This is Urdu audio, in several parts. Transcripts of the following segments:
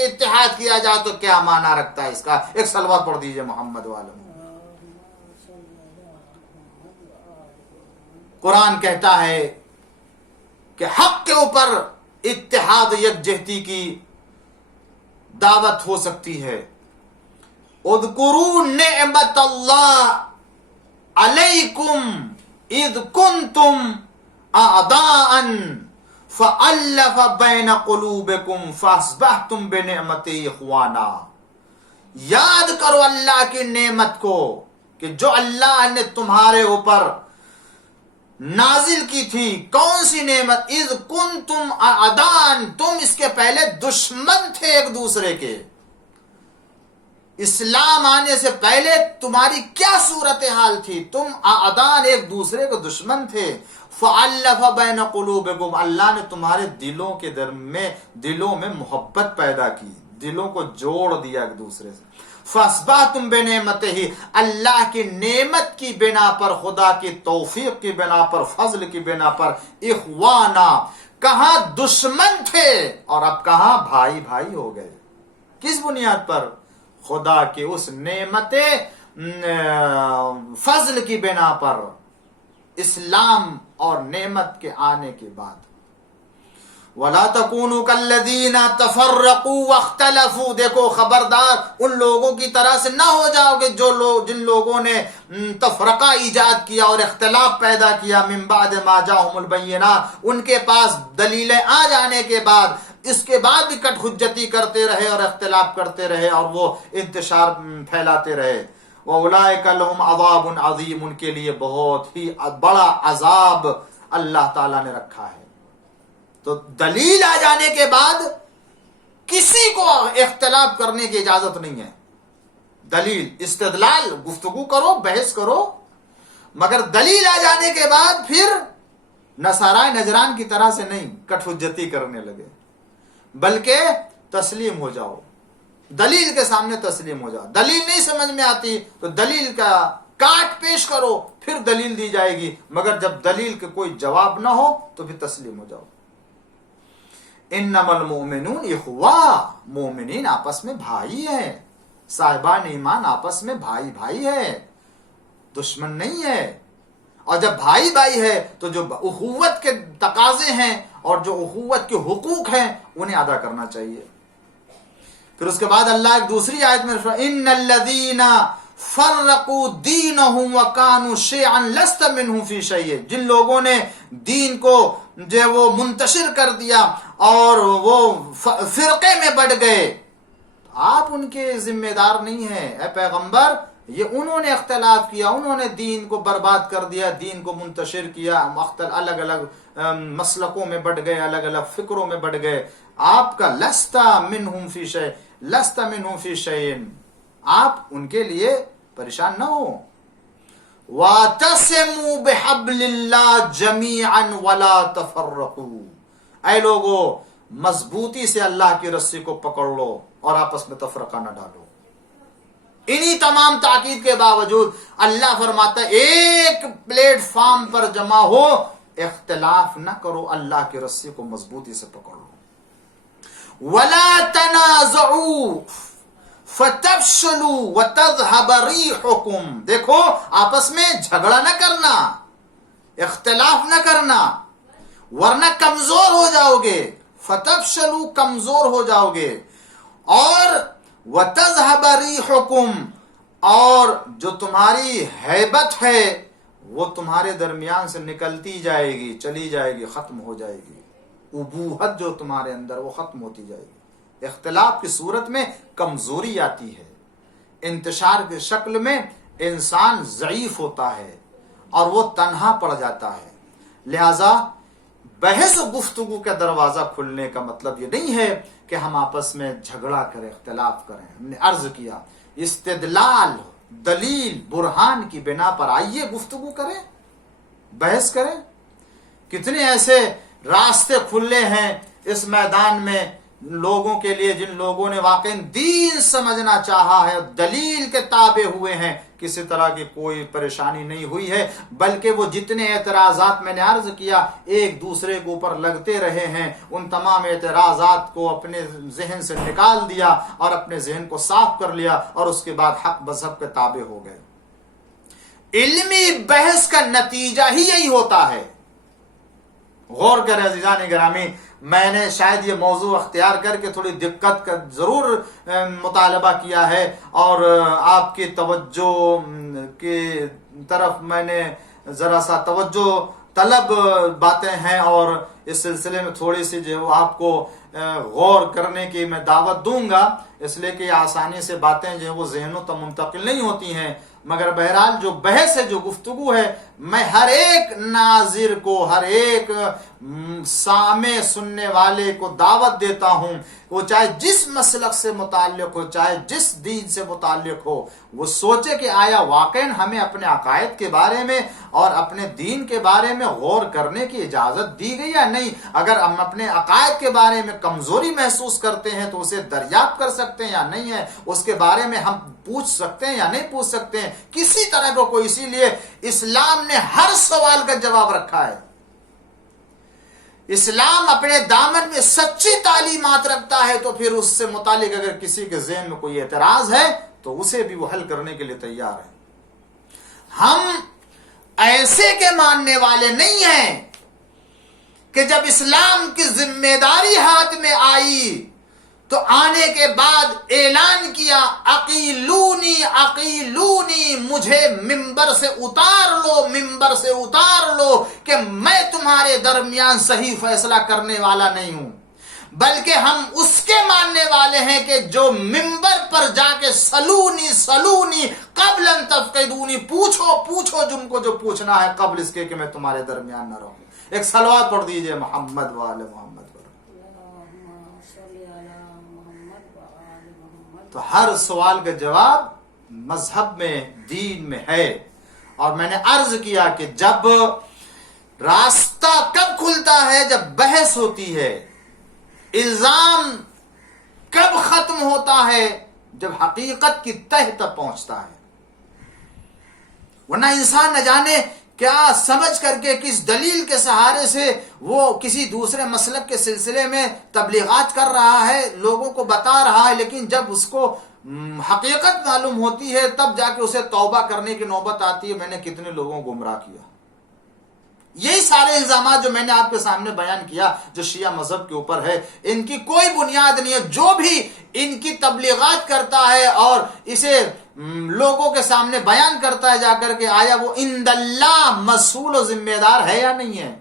کہ اتحاد کیا جائے تو کیا معنی رکھتا ہے اس کا؟ ایک صلوات پڑھ دیجئے محمد والوں. قرآن کہتا ہے کہ حق کے اوپر اتحاد یکجہتی کی دعوت ہو سکتی ہے. اذکروا نعمت اللہ علیکم اذ کنتم اعداء فألف بین قلوبکم فاصبحتم بنعمتہ اخوانا. یاد کرو اللہ کی نعمت کو کہ جو اللہ نے تمہارے اوپر نازل کی تھی. کون سی نعمت؟ اذ کنتم اعداء، تم اس کے پہلے دشمن تھے ایک دوسرے کے. اسلام آنے سے پہلے تمہاری کیا صورتحال تھی؟ تم اعداء، ایک دوسرے کے دشمن تھے. فَأَلَّفَ بَيْنَ قُلُوبِكُمْ، اللہ نے تمہارے دلوں میں محبت پیدا کی، دلوں کو جوڑ دیا ایک دوسرے سے. فَأَصْبَحْتُمْ بِنِعْمَتِهِ، اللہ کی نعمت کی بنا پر، خدا کی توفیق کی بنا پر، فضل کی بنا پر اخوانا. کہاں دشمن تھے اور اب کہاں بھائی بھائی ہو گئے. کس بنیاد پر؟ خدا کی اس نعمت فضل کی بنا پر، اسلام اور نعمت کے آنے کے بعد. وَلَا تَكُونُوا كَالَّذِينَ تَفَرَّقُوا وَاخْتَلَفُوا، دیکھو خبردار ان لوگوں کی طرح سے نہ ہو جاؤ گے جن لوگوں نے تفرقہ ایجاد کیا اور اختلاف پیدا کیا. مِن بَعْدِ مَا جَاءَهُمُ الْبَيِّنَاتُ، ان کے پاس دلیلیں آ جانے کے بعد، اس کے بعد بھی کٹ حجتی کرتے رہے اور اختلاف کرتے رہے اور وہ انتشار پھیلاتے رہے. وَأُولَٰئِكَ لَهُمْ عَذَابٌ عَظِيمٌ، ان کے لیے بہت ہی بڑا عذاب اللہ تعالیٰ نے رکھا ہے. تو دلیل آ جانے کے بعد کسی کو اختلاف کرنے کی اجازت نہیں ہے. دلیل، استدلال، گفتگو کرو، بحث کرو، مگر دلیل آ جانے کے بعد پھر نصارائے نجران کی طرح سے نہیں کٹ حجتی کرنے لگے، بلکہ تسلیم ہو جاؤ. دلیل کے سامنے تسلیم ہو جاؤ. دلیل نہیں سمجھ میں آتی تو دلیل کا کاٹ پیش کرو، پھر دلیل دی جائے گی، مگر جب دلیل کے کوئی جواب نہ ہو تو پھر تسلیم ہو جاؤ. انما المؤمنون اخوہ، مومنین آپس میں بھائی ہیں، صاحبان ایمان آپس میں بھائی بھائی ہے، دشمن نہیں ہے. اور جب بھائی بھائی ہے تو جو اخوت کے تقاضے ہیں اور جو اخوت کے حقوق ہیں انہیں ادا کرنا چاہیے. پھر اس کے بعد اللہ ایک دوسری آیت میں ان الذین فرقوا دینہم وکانوا شیعا لست منہم فی شیء، جن لوگوں نے دین کو جو وہ منتشر کر دیا اور وہ فرقے میں بڑھ گئے، آپ ان کے ذمہ دار نہیں ہیں. اے پیغمبر، یہ انہوں نے اختلاف کیا، انہوں نے دین کو برباد کر دیا، دین کو منتشر کیا، الگ الگ مسلکوں میں بڑھ گئے، الگ الگ فکروں میں بڑھ گئے. آپ کا لست منہم فی شیء، لست منہم فی شیء، آپ ان کے لیے پریشان نہ ہو. وَاعْتَصِمُوا بِحَبْلِ اللَّهِ جَمِيعًا وَلَا تَفَرَّقُوا، اے لوگو مضبوطی سے اللہ کی رسی کو پکڑ لو اور آپس میں تفرقہ نہ ڈالو. انہی تمام تاکید کے باوجود اللہ فرماتا ہے ایک پلیٹ فارم پر جمع ہو، اختلاف نہ کرو، اللہ کی رسی کو مضبوطی سے پکڑ لو. وَلَا تَنَازَعُوا فَتَفْشَلُوا وَتَذْهَبَ رِيحُكُمْ، دیکھو آپس میں جھگڑا نہ کرنا، اختلاف نہ کرنا، ورنہ کمزور ہو جاؤ گے. فَتَفْشَلُوا، کمزور ہو جاؤ گے. اور وَتَذْهَبَ رِيحُكُمْ، اور جو تمہاری ہیبت ہے وہ تمہارے درمیان سے نکلتی جائے گی، چلی جائے گی، ختم ہو جائے گی. ابوہت جو تمہارے اندر وہ ختم ہوتی جائے گی. اختلاف کی صورت میں کمزوری آتی ہے، انتشار کی شکل میں انسان ضعیف ہوتا ہے اور وہ تنہا پڑ جاتا ہے. لہذا بحث و گفتگو کا دروازہ کھلنے کا مطلب یہ نہیں ہے کہ ہم آپس میں جھگڑا کریں، اختلاف کریں. ہم نے عرض کیا استدلال، دلیل، برہان کی بنا پر آئیے گفتگو کریں، بحث کریں. کتنے ایسے راستے کھلے ہیں اس میدان میں لوگوں کے لیے جن لوگوں نے واقعی دین سمجھنا چاہا ہے، دلیل کے تابع ہوئے ہیں، کسی طرح کی کوئی پریشانی نہیں ہوئی ہے، بلکہ وہ جتنے اعتراضات میں نے عرض کیا ایک دوسرے کے اوپر لگتے رہے ہیں، ان تمام اعتراضات کو اپنے ذہن سے نکال دیا اور اپنے ذہن کو صاف کر لیا اور اس کے بعد حق مذہب کے تابع ہو گئے۔ علمی بحث کا نتیجہ ہی یہی ہوتا ہے۔ غور کریں عزیزان گرامی، میں نے شاید یہ موضوع اختیار کر کے تھوڑی دقت کا ضرور مطالبہ کیا ہے، اور آپ کی توجہ کی طرف میں نے ذرا سا توجہ طلب باتیں ہیں، اور اس سلسلے میں تھوڑی سی جو آپ کو غور کرنے کی میں دعوت دوں گا، اس لیے کہ آسانی سے باتیں جو وہ ذہنوں تک منتقل نہیں ہوتی ہیں۔ مگر بہرحال جو بحث ہے، جو گفتگو ہے، میں ہر ایک ناظر کو، ہر ایک سامع سننے والے کو دعوت دیتا ہوں، وہ چاہے جس مسلک سے متعلق ہو، چاہے جس دین سے متعلق ہو، وہ سوچے کہ آیا واقعاً ہمیں اپنے عقائد کے بارے میں اور اپنے دین کے بارے میں غور کرنے کی اجازت دی گئی یا نہیں۔ اگر ہم اپنے عقائد کے بارے میں کمزوری محسوس کرتے ہیں تو اسے دریافت کر سکتے ہیں یا نہیں ہے، اس کے بارے میں ہم پوچھ سکتے ہیں یا نہیں پوچھ سکتے ہیں، کسی طرح کو کوئی۔ اسی لیے اسلام نے ہر سوال کا جواب رکھا ہے۔ اسلام اپنے دامن میں سچی تعلیمات رکھتا ہے، تو پھر اس سے متعلق اگر کسی کے ذہن میں کوئی اعتراض ہے تو اسے بھی وہ حل کرنے کے لیے تیار ہے۔ ہم ایسے کے ماننے والے نہیں ہیں کہ جب اسلام کی ذمہ داری ہاتھ میں آئی تو آنے کے بعد اعلان کیا عقیلونی عقیلونی، مجھے ممبر سے اتار لو، ممبر سے اتار لو، کہ میں تمہارے درمیان صحیح فیصلہ کرنے والا نہیں ہوں، بلکہ ہم اس کے ماننے والے ہیں کہ جو ممبر پر جا کے سلونی سلونی قبل ان تفقدونی، پوچھو پوچھو جن کو جو پوچھنا ہے قبل اس کے کہ میں تمہارے درمیان نہ رہوں۔ ایک صلوات پڑھ دیجئے محمد وآل محمد۔ تو ہر سوال کا جواب مذہب میں، دین میں ہے۔ اور میں نے عرض کیا کہ جب راستہ کب کھلتا ہے؟ جب بحث ہوتی ہے۔ الزام کب ختم ہوتا ہے؟ جب حقیقت کی تہ تک پہنچتا ہے۔ ورنہ انسان نہ جانے کیا سمجھ کر کے، کس دلیل کے سہارے سے وہ کسی دوسرے مسلک کے سلسلے میں تبلیغات کر رہا ہے، لوگوں کو بتا رہا ہے، لیکن جب اس کو حقیقت معلوم ہوتی ہے تب جا کے اسے توبہ کرنے کی نوبت آتی ہے۔ میں نے کتنے لوگوں کو گمراہ کیا۔ یہی سارے الزامات جو میں نے آپ کے سامنے بیان کیا جو شیعہ مذہب کے اوپر ہے، ان کی کوئی بنیاد نہیں ہے۔ جو بھی ان کی تبلیغات کرتا ہے اور اسے لوگوں کے سامنے بیان کرتا ہے جا کر کے، آیا وہ عند اللہ مسئول و ذمہ دار ہے یا نہیں ہے؟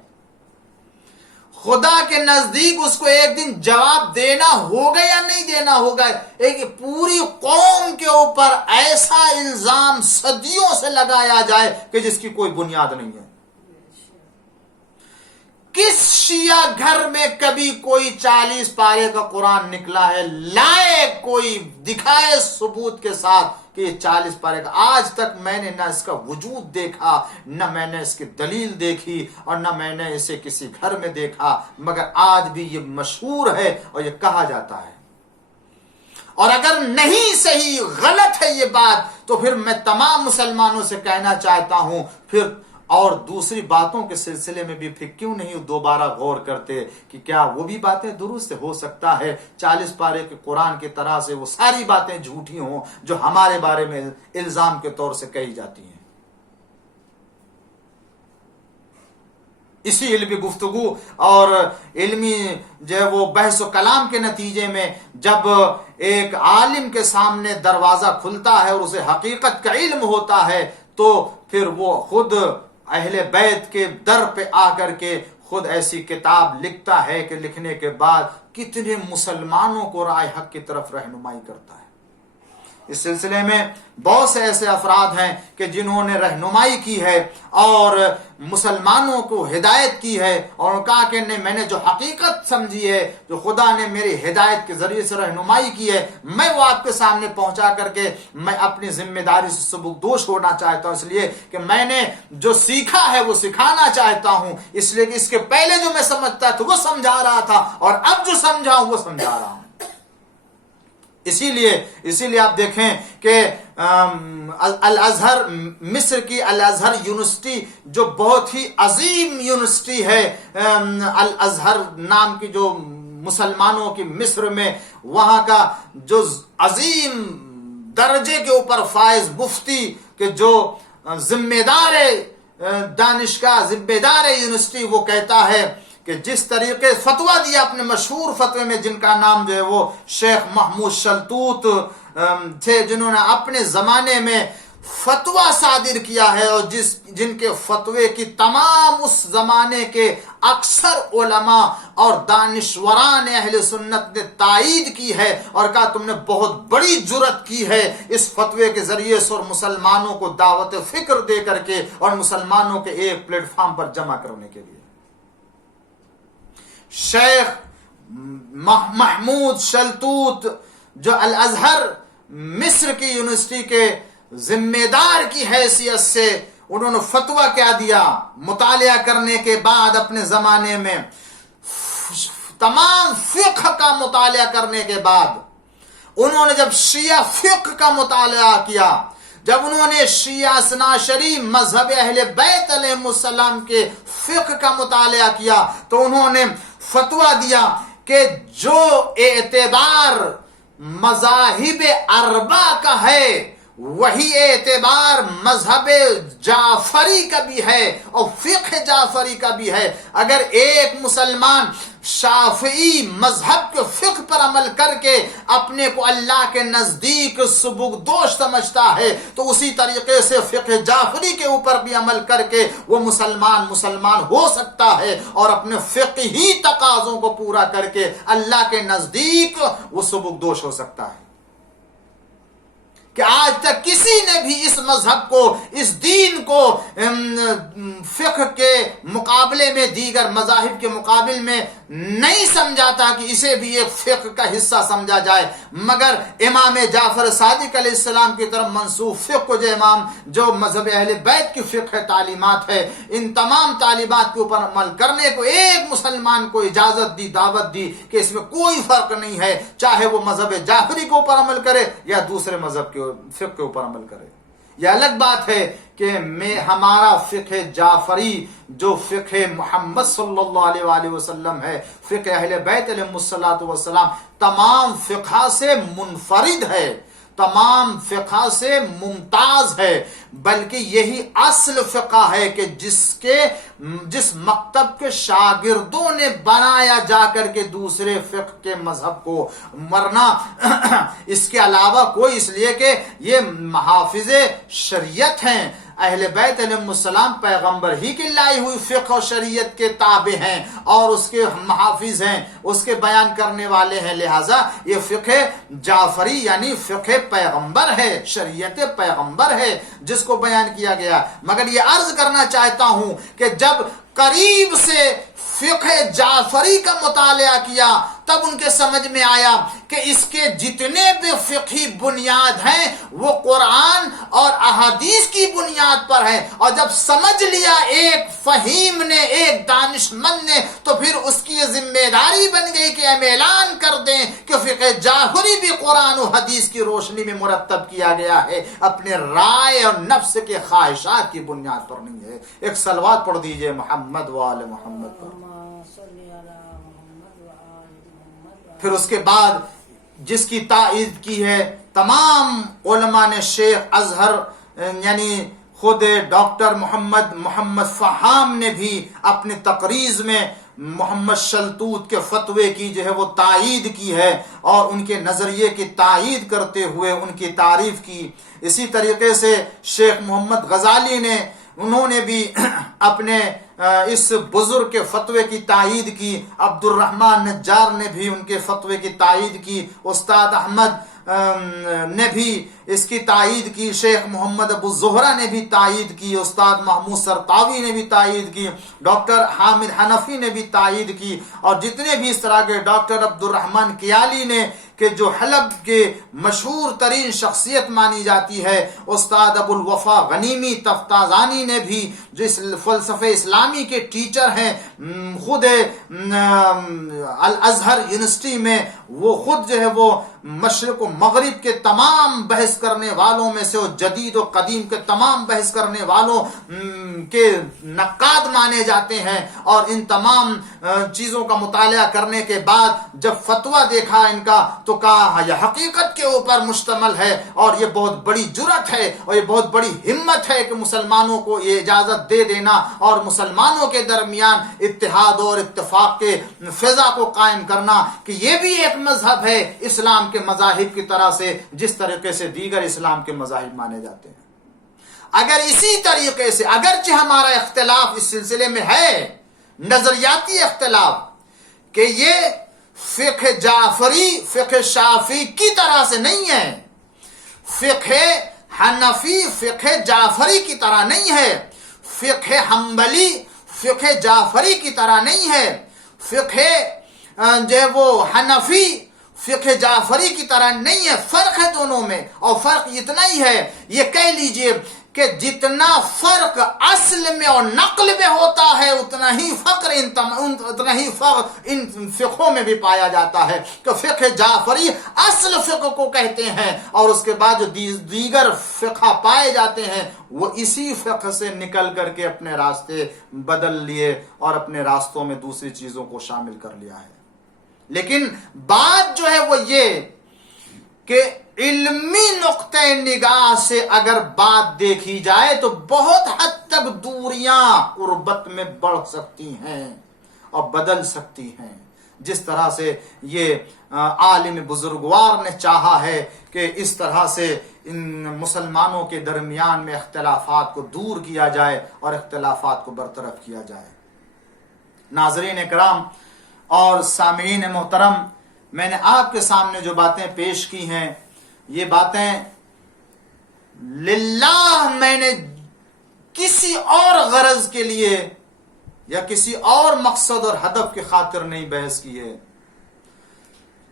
خدا کے نزدیک اس کو ایک دن جواب دینا ہوگا یا نہیں دینا ہوگا؟ ایک پوری قوم کے اوپر ایسا الزام صدیوں سے لگایا جائے کہ جس کی کوئی بنیاد نہیں ہے۔ کس شیعہ گھر میں کبھی کوئی 40 پارے کا قرآن نکلا ہے؟ لائے کوئی، دکھائے ثبوت کے ساتھ کہ یہ 40 پارے کا۔ آج تک میں نے نہ اس کا وجود دیکھا، نہ میں نے اس کی دلیل دیکھی، اور نہ میں نے اسے کسی گھر میں دیکھا، مگر آج بھی یہ مشہور ہے اور یہ کہا جاتا ہے۔ اور اگر نہیں صحیح، غلط ہے یہ بات، تو پھر میں تمام مسلمانوں سے کہنا چاہتا ہوں، پھر اور دوسری باتوں کے سلسلے میں بھی پھر کیوں نہیں دوبارہ غور کرتے کہ کیا وہ بھی باتیں درست ہو سکتا ہے 40 پارے کے قرآن کی طرح سے وہ ساری باتیں جھوٹی ہوں جو ہمارے بارے میں الزام کے طور سے کہی جاتی ہیں۔ اسی علمی گفتگو اور علمی جو وہ بحث و کلام کے نتیجے میں جب ایک عالم کے سامنے دروازہ کھلتا ہے اور اسے حقیقت کا علم ہوتا ہے، تو پھر وہ خود اہل بیت کے در پہ آ کر کے خود ایسی کتاب لکھتا ہے کہ لکھنے کے بعد کتنے مسلمانوں کو رائے حق کی طرف رہنمائی کرتا ہے۔ اس سلسلے میں بہت سے ایسے افراد ہیں کہ جنہوں نے رہنمائی کی ہے اور مسلمانوں کو ہدایت کی ہے، اور کہا کہ نہیں، میں نے جو حقیقت سمجھی ہے، جو خدا نے میری ہدایت کے ذریعے سے رہنمائی کی ہے، میں وہ آپ کے سامنے پہنچا کر کے میں اپنی ذمہ داری سے سبکدوش ہونا چاہتا ہوں، اس لیے کہ میں نے جو سیکھا ہے وہ سکھانا چاہتا ہوں، اس لیے کہ اس کے پہلے جو میں سمجھتا تھا وہ سمجھا رہا تھا، اور اب جو سمجھا ہوں وہ سمجھا رہا ہوں۔ اسی لیے آپ دیکھیں کہ الازہر، مصر کی الازہر یونیورسٹی جو بہت ہی عظیم یونیورسٹی ہے، الازہر نام کی جو مسلمانوں کی مصر میں، وہاں کا جو عظیم درجے کے اوپر فائز مفتی کہ جو ذمہ دار دانشگاہ، ذمہ دار یونیورسٹی، وہ کہتا ہے کہ جس طریقے فتویٰ دیا اپنے مشہور فتوے میں، جن کا نام جو ہے وہ شیخ محمود شلتوت تھے، جنہوں نے اپنے زمانے میں فتویٰ صادر کیا ہے، اور جن کے فتوے کی تمام اس زمانے کے اکثر علماء اور دانشوران اہل سنت نے تائید کی ہے، اور کہا تم نے بہت بڑی جرات کی ہے اس فتوے کے ذریعے سے، اور مسلمانوں کو دعوت فکر دے کر کے، اور مسلمانوں کے ایک پلیٹ فارم پر جمع کرنے کے لیے۔ شیخ محمود شلتوت جو الازہر مصر کی یونیورسٹی کے ذمہ دار کی حیثیت سے، انہوں نے فتویٰ کیا دیا، مطالعہ کرنے کے بعد اپنے زمانے میں تمام فقہ کا مطالعہ کرنے کے بعد، انہوں نے جب شیعہ فقہ کا مطالعہ کیا، جب انہوں نے شیعہ اثنا عشری مذہب اہل بیت علیہ السلام کے فقہ کا مطالعہ کیا، تو انہوں نے فتویٰ دیا کہ جو اعتبار مذاہب اربعہ کا ہے، وہی اعتبار مذہب جعفری کا بھی ہے اور فقہ جعفری کا بھی ہے۔ اگر ایک مسلمان شافعی مذہب کے فقہ پر عمل کر کے اپنے کو اللہ کے نزدیک سبکدوش سمجھتا ہے، تو اسی طریقے سے فقہ جعفری کے اوپر بھی عمل کر کے وہ مسلمان ہو سکتا ہے، اور اپنے فقہی تقاضوں کو پورا کر کے اللہ کے نزدیک وہ سبکدوش ہو سکتا ہے۔ کہ آج تک کسی نے بھی اس مذہب کو، اس دین کو فقہ کے مقابلے میں، دیگر مذاہب کے مقابل میں نہیں سمجھا تھا کہ اسے بھی ایک فقہ کا حصہ سمجھا جائے، مگر امام جعفر صادق علیہ السلام کی طرف منسوب فقہ کو، جو مذہب اہل بیت کی فقہ تعلیمات ہے، ان تمام تعلیمات کے اوپر عمل کرنے کو ایک مسلمان کو اجازت دی، دعوت دی کہ اس میں کوئی فرق نہیں ہے، چاہے وہ مذہب جعفری کے اوپر عمل کرے یا دوسرے مذہب کے فقہ کے اوپر عمل کرے۔ یہ الگ بات ہے کہ ہمارا فقہ جعفری جو فقہ محمد صلی اللہ علیہ وآلہ وسلم ہے، فقہ اہل بیت علیہ السلام، تمام فقہ سے منفرد ہے، تمام فقہ سے ممتاز ہے، بلکہ یہی اصل فقہ ہے کہ جس مکتب کے شاگردوں نے بنایا جا کر کے دوسرے فقہ کے مذہب کو، ورنہ اس کے علاوہ کوئی، اس لیے کہ یہ محافظ شریعت ہیں، اہل بیت علیہ السلام پیغمبر ہی کی لائی ہوئی فقہ و شریعت کے تابع ہیں اور اس کے محافظ ہیں، اس کے بیان کرنے والے ہیں، لہٰذا یہ فقہ جعفری یعنی فقہ پیغمبر ہے، شریعت پیغمبر ہے جس کو بیان کیا گیا۔ مگر یہ عرض کرنا چاہتا ہوں کہ جب قریب سے فقہ جعفری کا مطالعہ کیا، تب ان کے سمجھ میں آیا کہ اس کے جتنے بھی فقہی بنیاد ہیں وہ قرآن اور احادیث کی بنیاد پر ہیں، اور جب سمجھ لیا ایک فہیم نے، ایک دانش مند نے، تو پھر اس کی یہ ذمہ داری بن گئی کہ ہم اعلان کر دیں کہ فقہ جعفری بھی قرآن و حدیث کی روشنی میں مرتب کیا گیا ہے، اپنے رائے اور نفس کے خواہشات کی بنیاد پر نہیں ہے۔ ایک صلوات پڑھ دیجئے محمد و آل محمد پر۔ پھر اس کے بعد جس کی تائید کی ہے تمام علماء نے، شیخ ازہر یعنی خود ڈاکٹر محمد فہام نے بھی اپنی تقریض میں محمد شلتوت کے فتوے کی جو ہے وہ تائید کی ہے، اور ان کے نظریے کی تائید کرتے ہوئے ان کی تعریف کی۔ اسی طریقے سے شیخ محمد غزالی نے، انہوں نے بھی اپنے اس بزرگ کے فتوے کی تائید کی، عبد الرحمن نجار نے بھی ان کے فتوے کی تائید کی، استاد احمد نے بھی اس کی تائید کی، شیخ محمد ابو زہرہ نے بھی تائید کی، استاد محمود سرطاوی نے بھی تائید کی، ڈاکٹر حامد حنفی نے بھی تائید کی، اور جتنے بھی اس طرح کے ڈاکٹر عبد الرحمن کیالی نے، کہ جو حلب کے مشہور ترین شخصیت مانی جاتی ہے، استاد ابو الوفا غنیمی تفتازانی نے بھی، جو اس فلسفہ اسلامی کے ٹیچر ہیں، خود الازہر یونیورسٹی میں وہ خود جو ہے وہ مشرق و مغرب کے تمام بحث کرنے والوں میں سے، اور جدید و قدیم کے تمام بحث کرنے والوں کے نقاد مانے جاتے ہیں، اور ان تمام چیزوں کا مطالعہ کرنے کے بعد جب فتویٰ دیکھا ان کا تو کہا یہ حقیقت کے اوپر مشتمل ہے، اور یہ بہت بڑی جرأت ہے اور یہ بہت بڑی ہمت ہے کہ مسلمانوں کو یہ اجازت دے دینا اور مسلمانوں کے درمیان اتحاد اور اتفاق کے فضا کو قائم کرنا، کہ یہ بھی ایک مذہب ہے اسلام کے مذاہب کی طرح سے جس طریقے سے دیگر اسلام کے مذاہب مانے جاتے ہیں۔ اگر اسی طریقے سے، اگرچہ ہمارا اختلاف اس سلسلے میں ہے، نظریاتی اختلاف، کہ یہ فقہ جعفری فقہ شافعی کی طرح سے نہیں ہے، فقہ حنفی فقہ جعفری کی طرح نہیں ہے، فقہ حنبلی فقہ جعفری کی طرح نہیں ہے، فقہ جو ہے وہ حنفی فقہ جعفری کی طرح نہیں ہے، فرق ہے دونوں میں، اور فرق اتنا ہی ہے، یہ کہہ لیجئے کہ جتنا فرق اصل میں اور نقل میں ہوتا ہے اتنا ہی فرق ان فقہوں میں بھی پایا جاتا ہے، کہ فقہ جعفری اصل فقہ کو کہتے ہیں، اور اس کے بعد جو دیگر فقہ پائے جاتے ہیں وہ اسی فقہ سے نکل کر کے اپنے راستے بدل لیے اور اپنے راستوں میں دوسری چیزوں کو شامل کر لیا ہے۔ لیکن بات جو ہے وہ یہ کہ علمی نقطہ نگاہ سے اگر بات دیکھی جائے تو بہت حد تک دوریاں قربت میں بڑھ سکتی ہیں اور بدل سکتی ہیں، جس طرح سے یہ عالم بزرگوار نے چاہا ہے کہ اس طرح سے ان مسلمانوں کے درمیان میں اختلافات کو دور کیا جائے اور اختلافات کو برطرف کیا جائے۔ ناظرین کرام اور سامعین محترم، میں نے آپ کے سامنے جو باتیں پیش کی ہیں، یہ باتیں للہ میں نے کسی اور غرض کے لیے یا کسی اور مقصد اور ہدف کی خاطر نہیں بحث کی ہے۔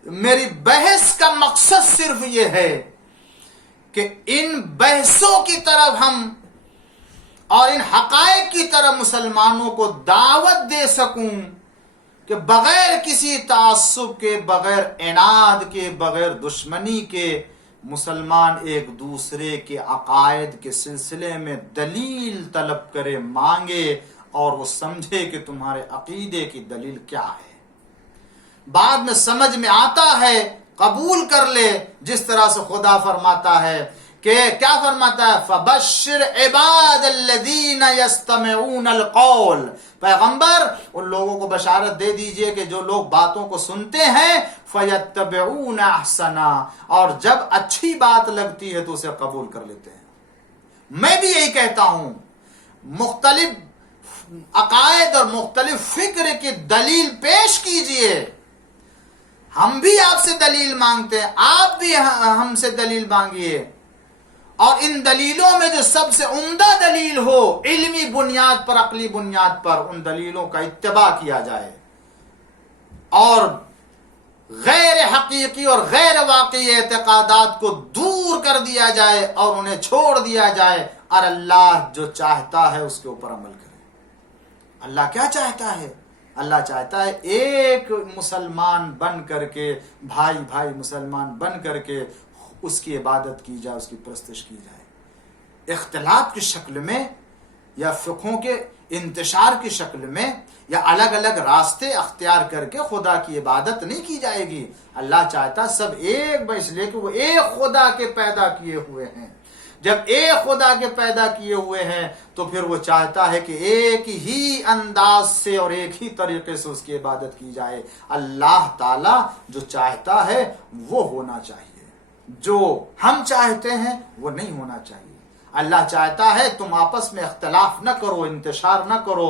میری بحث کا مقصد صرف یہ ہے کہ ان بحثوں کی طرف ہم اور ان حقائق کی طرف مسلمانوں کو دعوت دے سکوں کہ بغیر کسی تعصب کے، بغیر عناد کے، بغیر دشمنی کے، مسلمان ایک دوسرے کے عقائد کے سلسلے میں دلیل طلب کرے، مانگے، اور وہ سمجھے کہ تمہارے عقیدے کی دلیل کیا ہے۔ بعد میں سمجھ میں آتا ہے، قبول کر لے، جس طرح سے خدا فرماتا ہے کہ کیا فرماتا ہے؟ فَبَشِّرْ عِبَادَ الَّذِينَ يَسْتَمِعُونَ الْقَوْلَ، پیغمبر ان لوگوں کو بشارت دے دیجئے کہ جو لوگ باتوں کو سنتے ہیں، فَيَتَّبِعُونَ أَحْسَنَا، اور جب اچھی بات لگتی ہے تو اسے قبول کر لیتے ہیں۔ میں بھی یہی کہتا ہوں، مختلف عقائد اور مختلف فکر کی دلیل پیش کیجئے، ہم بھی آپ سے دلیل مانگتے ہیں، آپ بھی ہم سے دلیل مانگیے، اور ان دلیلوں میں جو سب سے عمدہ دلیل ہو، علمی بنیاد پر، عقلی بنیاد پر، ان دلیلوں کا اتباع کیا جائے، اور غیر حقیقی اور غیر واقعی اعتقادات کو دور کر دیا جائے اور انہیں چھوڑ دیا جائے، اور اللہ جو چاہتا ہے اس کے اوپر عمل کرے۔ اللہ کیا چاہتا ہے؟ اللہ چاہتا ہے ایک مسلمان بن کر کے، بھائی بھائی مسلمان بن کر کے اس کی عبادت کی جائے، اس کی پرستش کی جائے۔ اختلاف کی شکل میں یا فقہوں کے انتشار کی شکل میں یا الگ الگ راستے اختیار کر کے خدا کی عبادت نہیں کی جائے گی۔ اللہ چاہتا سب ایک، اس لیے کہ وہ ایک خدا کے پیدا کیے ہوئے ہیں۔ جب ایک خدا کے پیدا کیے ہوئے ہیں تو پھر وہ چاہتا ہے کہ ایک ہی انداز سے اور ایک ہی طریقے سے اس کی عبادت کی جائے۔ اللہ تعالی جو چاہتا ہے وہ ہونا چاہیے، جو ہم چاہتے ہیں وہ نہیں ہونا چاہیے۔ اللہ چاہتا ہے تم آپس میں اختلاف نہ کرو، انتشار نہ کرو،